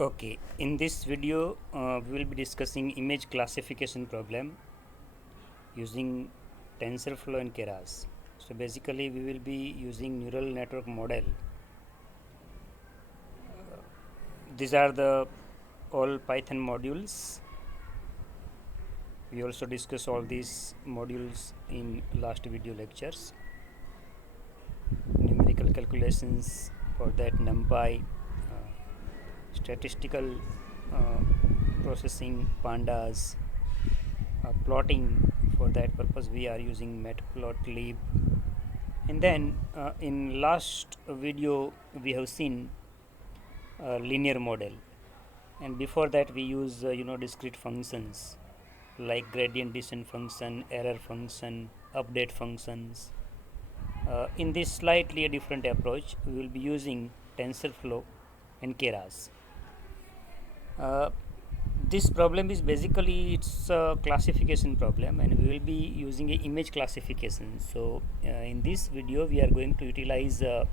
Okay, in this video we will be discussing image classification problem using TensorFlow and Keras. So basically we will be using neural network model. These are the all Python modules. We also discuss all these modules in last video lectures. Numerical calculations for that NumPy, statistical uh, processing, pandas, plotting. For that purpose we are using matplotlib. And then in last video we have seen linear model, and before that we use discrete functions like gradient descent function, error function, update functions. In this slightly a different approach we will be using TensorFlow and Keras. uh, this problem is basically it's a classification problem, and we will be using a image classification. So in this video we are going to utilize a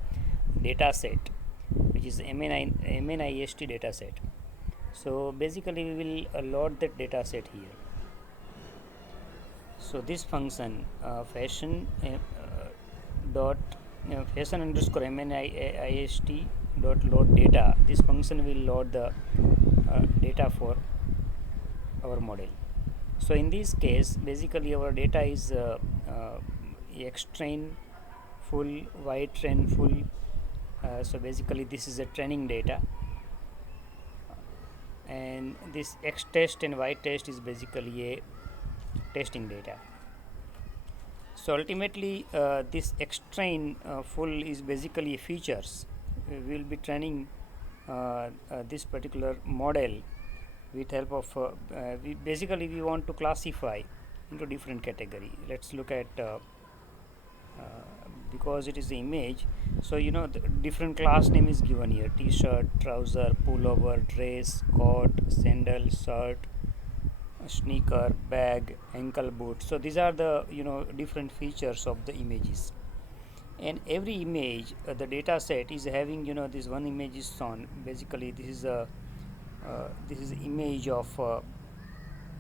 data set which is MNIST data set. So basically we will load that data set here. So this function fashion dot fashion underscore MNIST dot load data, this function will load the data for our model. So in this case basically our data is X train full, Y train full. So basically this is a training data, and this X test and Y test is basically a testing data. So ultimately this X train full is basically features. We will be training this particular model with help of we want to classify into different category. Let's look at because it is the image, so the different class name is given here: t-shirt, trouser, pullover, dress, coat, sandal, shirt, sneaker, bag, ankle boot. So these are the different features of the images. And every image the data set is having this one image is shown. Basically this is image of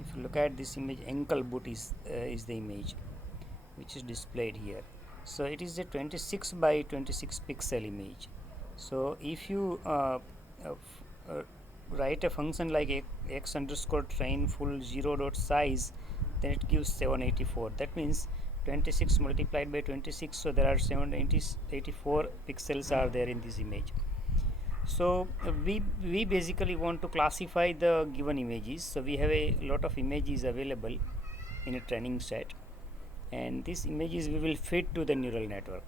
if you look at this image, ankle boot is the image which is displayed here. So it is a 26 by 26 pixel image. So if you write a function like x underscore train full 0 dot size, then it gives 784. That means 26 multiplied by 26, so there are 784 pixels are there in this image. So we basically want to classify the given images. So we have a lot of images available in a training set, and these images we will feed to the neural network.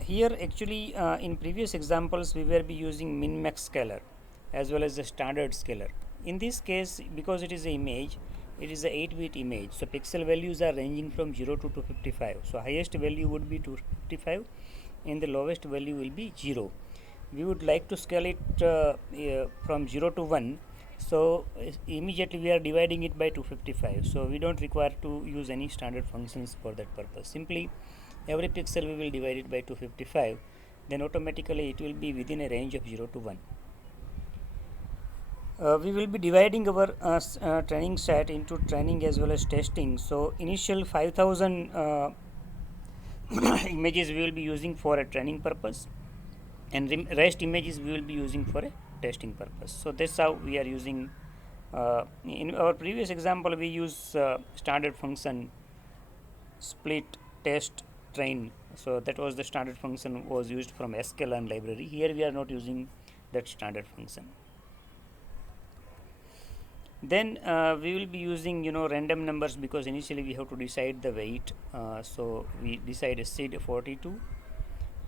Here actually in previous examples we were be using min max scalar as well as the standard scalar. In this case, because it is an image, it is a 8-bit image, so pixel values are ranging from 0 to 255. So highest value would be 255 and the lowest value will be 0. We would like to scale it from 0 to 1, so immediately we are dividing it by 255. So we don't require to use any standard functions for that purpose. Simply every pixel we will divide it by 255, then automatically it will be within a range of 0 to 1. We will be dividing our training set into training as well as testing. So initial 5000 images we will be using for a training purpose, and rest images we will be using for a testing purpose. So that's how we are using. In our previous example we use standard function split test train. So that was the standard function was used from sklearn library. Here we are not using that standard function. Then we will be using random numbers, because initially we have to decide the weight. So we decide SID 42.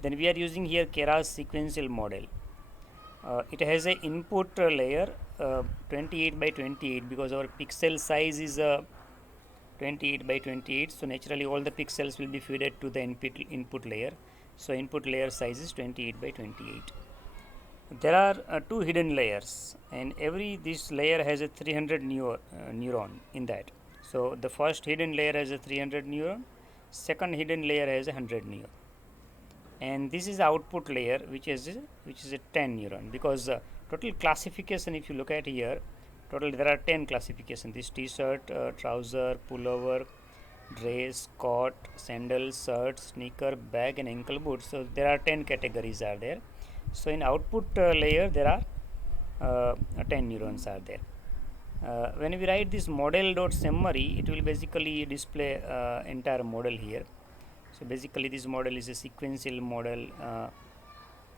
Then we are using here Keras sequential model. It has a input layer 28 by 28, because our pixel size is 28 by 28. So naturally all the pixels will be fed to the input layer. So input layer size is 28 by 28. There are two hidden layers, and every this layer has a 300 neuron in that. So the first hidden layer has a 300 neuron, second hidden layer has a 100 neuron. and this is the output layer, which is a 10 neuron, because total classification, if you look at here, total there are 10 classification. This t-shirt, trouser, pullover, dress, coat, sandals, shirt, sneaker, bag, and ankle boots. So there are 10 categories are there. So in output layer there are 10 neurons are there. When we write this model dot summary, it will basically display entire model here. So basically this model is a sequential model.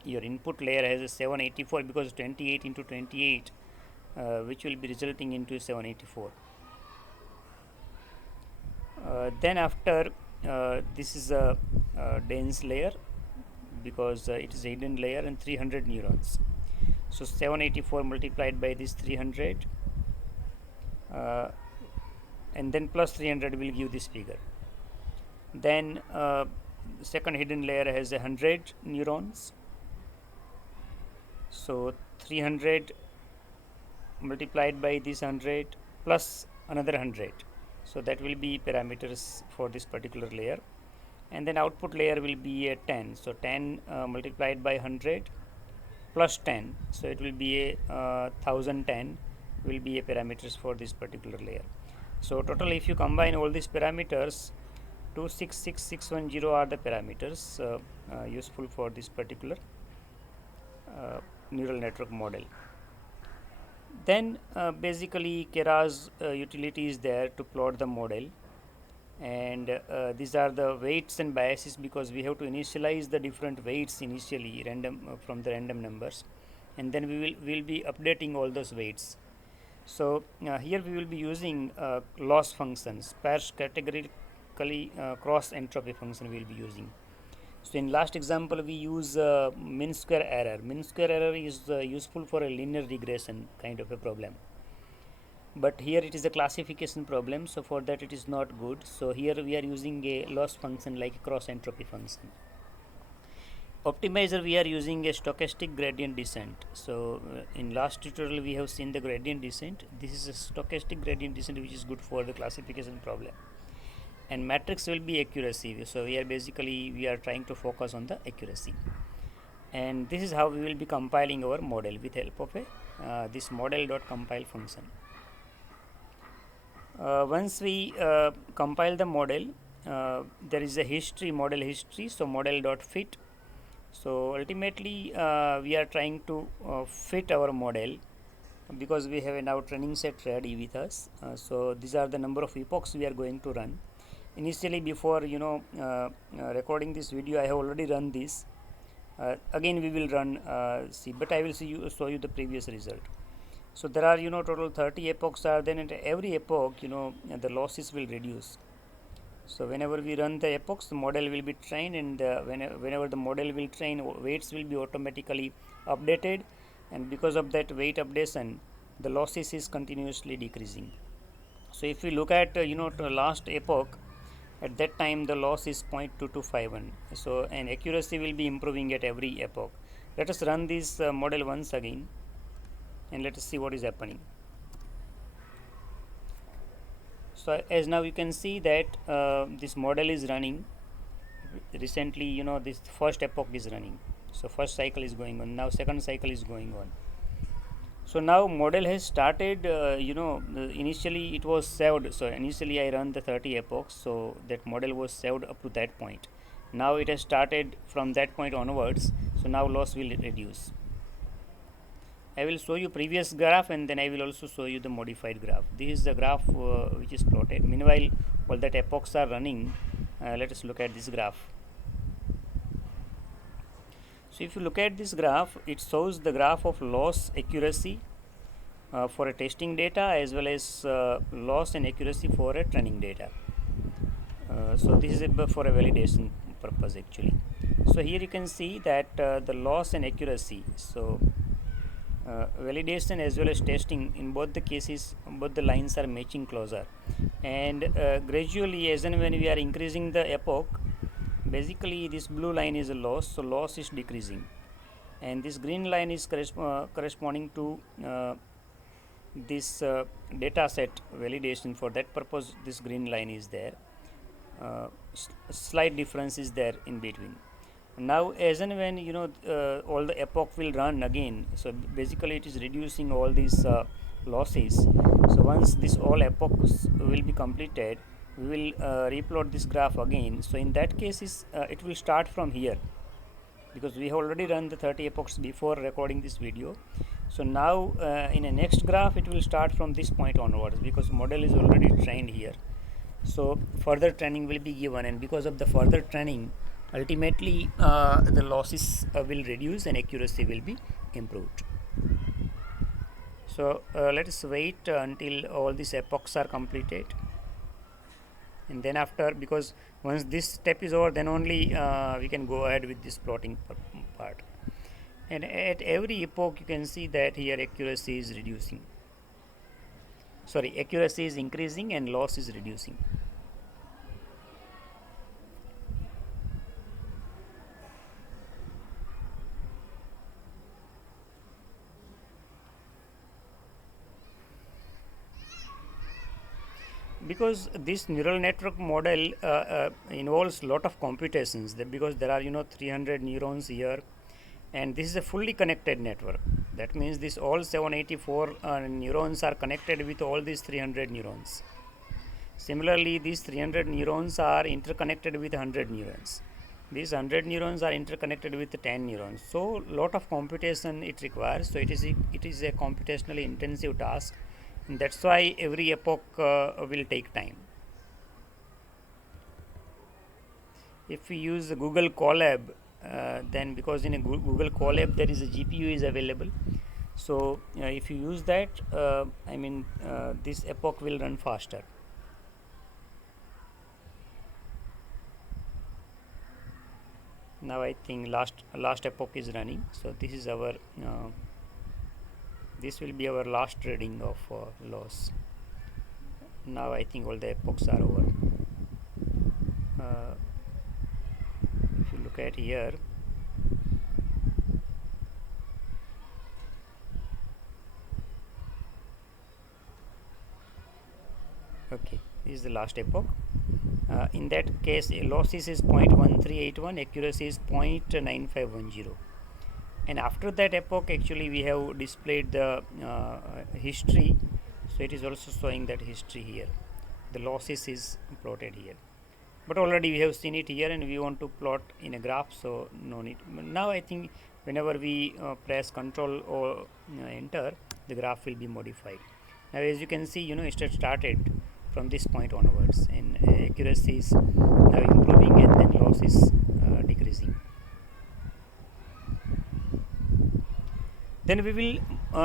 Your input layer has a 784 because 28 into 28, which will be resulting into 784. Then after this is a dense layer, because it is a hidden layer, and 300 neurons. So 784 multiplied by this 300, and then plus 300 will give this figure. Then second hidden layer has 100 neurons. So 300 multiplied by this 100 plus another 100. So that will be parameters for this particular layer. And then output layer will be a 10. So 10 multiplied by 100 plus 10. So it will be a 1010 will be a parameters for this particular layer. So total, if you combine all these parameters, 266610 are the parameters useful for this particular neural network model. Then basically Keras utility is there to plot the model, and these are the weights and biases, because we have to initialize the different weights initially random from the random numbers, and then we will be updating all those weights. So here we will be using loss functions, sparse categorically cross entropy function we will be using. So in last example we use mean square error. Mean square error is useful for a linear regression kind of a problem, but here it is a classification problem, so for that it is not good. So here we are using a loss function like a cross entropy function. Optimizer, we are using a stochastic gradient descent. So in last tutorial we have seen the gradient descent. This is a stochastic gradient descent which is good for the classification problem. And matrix will be accuracy. So we are trying to focus on the accuracy. And this is how we will be compiling our model with help of a this model.compile function. Once we compile the model, there is a history, model history. So model.fit. So ultimately we are trying to fit our model, because we have a now training set ready with us. So these are the number of epochs we are going to run. Initially, before recording this video, I have already run this. Again we will run see, but I will show you the previous result. So there are total 30 epochs are there, and every epoch the losses will reduce. So whenever we run the epochs, the model will be trained, and whenever the model will train, weights will be automatically updated, and because of that weight updation, the losses is continuously decreasing. So if we look at to last epoch, at that time the loss is 0.2251. So and accuracy will be improving at every epoch. Let us run this model once again, and let us see what is happening. So as now you can see that this model is running. Recently this first epoch is running. So first cycle is going on, now second cycle is going on. So now model has started, initially it was saved. So initially I run the 30 epochs, so that model was saved up to that point. Now it has started from that point onwards, so now loss will reduce. I will show you previous graph, and then I will also show you the modified graph. This is the graph which is plotted. Meanwhile, all that epochs are running. Let us look at this graph. So if you look at this graph, it shows the graph of loss accuracy for a testing data, as well as loss and accuracy for a training data. So this is for a validation purpose actually. So here you can see that the loss and accuracy, so validation as well as testing, in both the cases both the lines are matching closer, and gradually as and when we are increasing the epoch, basically this blue line is a loss, so loss is decreasing, and this green line is corresponding to this data set validation. For that purpose this green line is there. Slight difference is there in between. Now as and when all the epoch will run again, so basically it is reducing all these losses. So once this all epochs will be completed, we will replot this graph again. So in that case it will start from here, because we have already run the 30 epochs before recording this video. So now in a next graph it will start from this point onwards, because model is already trained here. So further training will be given, and because of the further training, ultimately the losses will reduce and accuracy will be improved. So let us wait until all these epochs are completed, and then after, because once this step is over, then only we can go ahead with this plotting part. And at every epoch you can see that here accuracy is reducing, sorry, accuracy is increasing and loss is reducing. Because this neural network model involves lot of computations, because there are 300 neurons here, and this is a fully connected network. That means this all 784 neurons are connected with all these 300 neurons. Similarly, these 300 neurons are interconnected with 100 neurons. These 100 neurons are interconnected with 10 neurons. So lot of computation it requires. So it is a computationally intensive task, and that's why every epoch will take time. If we use Google Colab, then because in a Google Colab there is a GPU is available. So if you use that, this epoch will run faster. Now I think last epoch is running. So this is our this will be our last reading of loss. Now I think all the epochs are over. Uh, if you look at here, okay, this is the last epoch. In that case, losses is 0.1381, accuracy is 0.9510. And after that epoch, actually we have displayed the history. So it is also showing that history here. The losses is plotted here, but already we have seen it here, and we want to plot in a graph, so no need. Now I think whenever we press Control or Enter, the graph will be modified. Now as you can see, it started from this point onwards, and accuracy is now improving, and then loss is decreasing. Then we will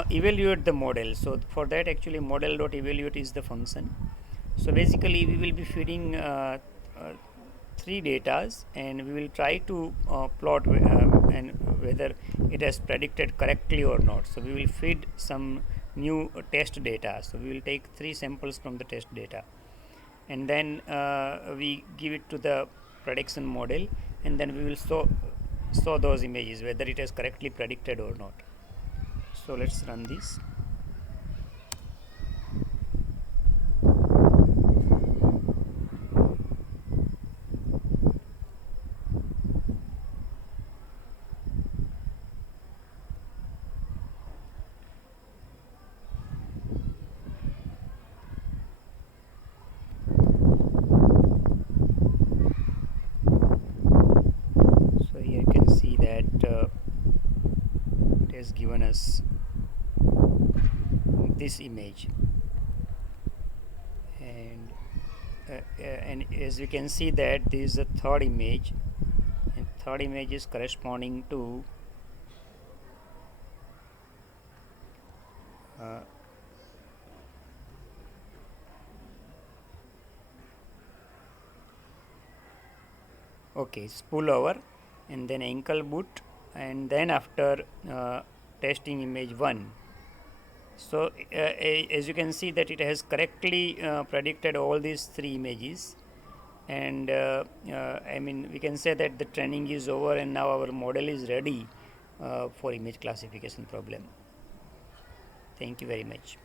evaluate the model. So for that, actually model.evaluate is the function. So basically we will be feeding three datas, and we will try to plot and whether it has predicted correctly or not. So we will feed some new test data. So we will take three samples from the test data, and then we give it to the prediction model, and then we will show those images whether it has correctly predicted or not. So let's run this. So here you can see that it has given us this image, and as we can see that this is a third image, and third image is corresponding to uh, okay, spool over, and then ankle boot, and then after testing image 1. So as you can see that it has correctly predicted all these three images, and we can say that the training is over, and now our model is ready for image classification problem. Thank you very much.